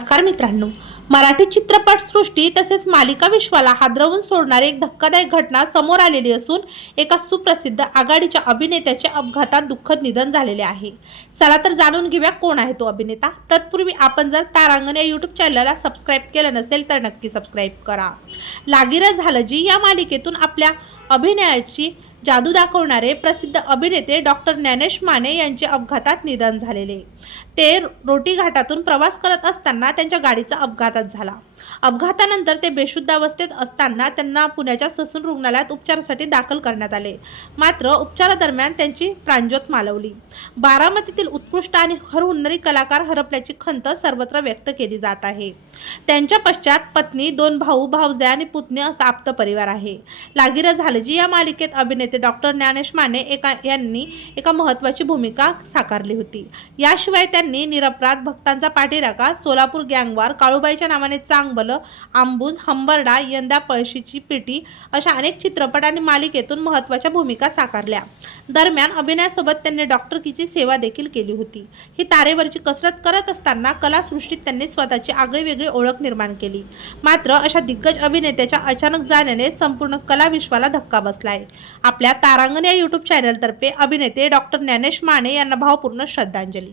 नमस्कार मित्रांनो. मराठी चित्रपटसृष्टी तसेच मालिका विश्वाला हादरवून सोडणारी एक धक्कादायक घटना समोर आलेली असून एका सुप्रसिद्ध आघाडीच्या अभिनेत्याचे अपघातात दुःखद निधन झालेले आहे. चला तर जाणून घेऊया कोण आहे तो अभिनेता. तत्पूर्वी आपण जर तारांगण या यूट्यूब चॅनलला सबस्क्राईब केलं नसेल तर नक्की सबस्क्राईब करा. लागिरं झालं जी या मालिकेतून आपल्या अभिनयाची जादू दाखवणारे प्रसिद्ध अभिनेते डॉक्टर ज्ञानेश माने यांचे अपघातात निधन झालेले. ते रोटी घाटातून प्रवास करत असताना त्यांच्या गाडीचा अपघातात झाला. अपघातानंतर ते बेशुद्धावस्थेत असताना त्यांना पुण्याच्या ससून रुग्णालयात उपचारासाठी दाखल करण्यात आले. मात्र उपचारादरम्यान त्यांची प्राणज्योत मालवली. बारामतीतील उत्कृष्ट आणि हरहुन्नरी कलाकार हरपल्याची खंत सर्वत्र व्यक्त केली जात आहे. त्यांच्या पश्चात पत्नी दोन भाऊ भावजया आणि पुतणी असा आप्त परिवार आहे. लागिरं झालजी या मालिकेत अभिनेते डॉक्टर ज्ञानेश माने एका यांनी एका महत्त्वाची भूमिका साकारली होती. याशिवाय त्यांनी निरपराध भक्तांचा पाठीराखा सोलापूर गँगवार काळूबाईच्या नावाने चांगबल आंबूज हंबरडा यंदा पळशीची पिटी अशा अनेक चित्रपट आणि मालिकेतून महत्त्वाच्या भूमिका साकारल्या. दरम्यान अभिनयासोबत त्यांनी डॉक्टरकीची सेवा देखील केली होती. ही तारेवरची कसरत करत असताना कलासृष्टीत त्यांनी स्वतःची आगळी वेगळी ओळख निर्माण केली. मात्र अशा दिग्गज अभिनेत्याच्या अचानक जाण्याने संपूर्ण कला विश्वाला धक्का बसलाय. आपल्या तारांगण या यूट्यूब चॅनलतर्फे अभिनेते डॉक्टर ज्ञानेश माने यांना भावपूर्ण श्रद्धांजली.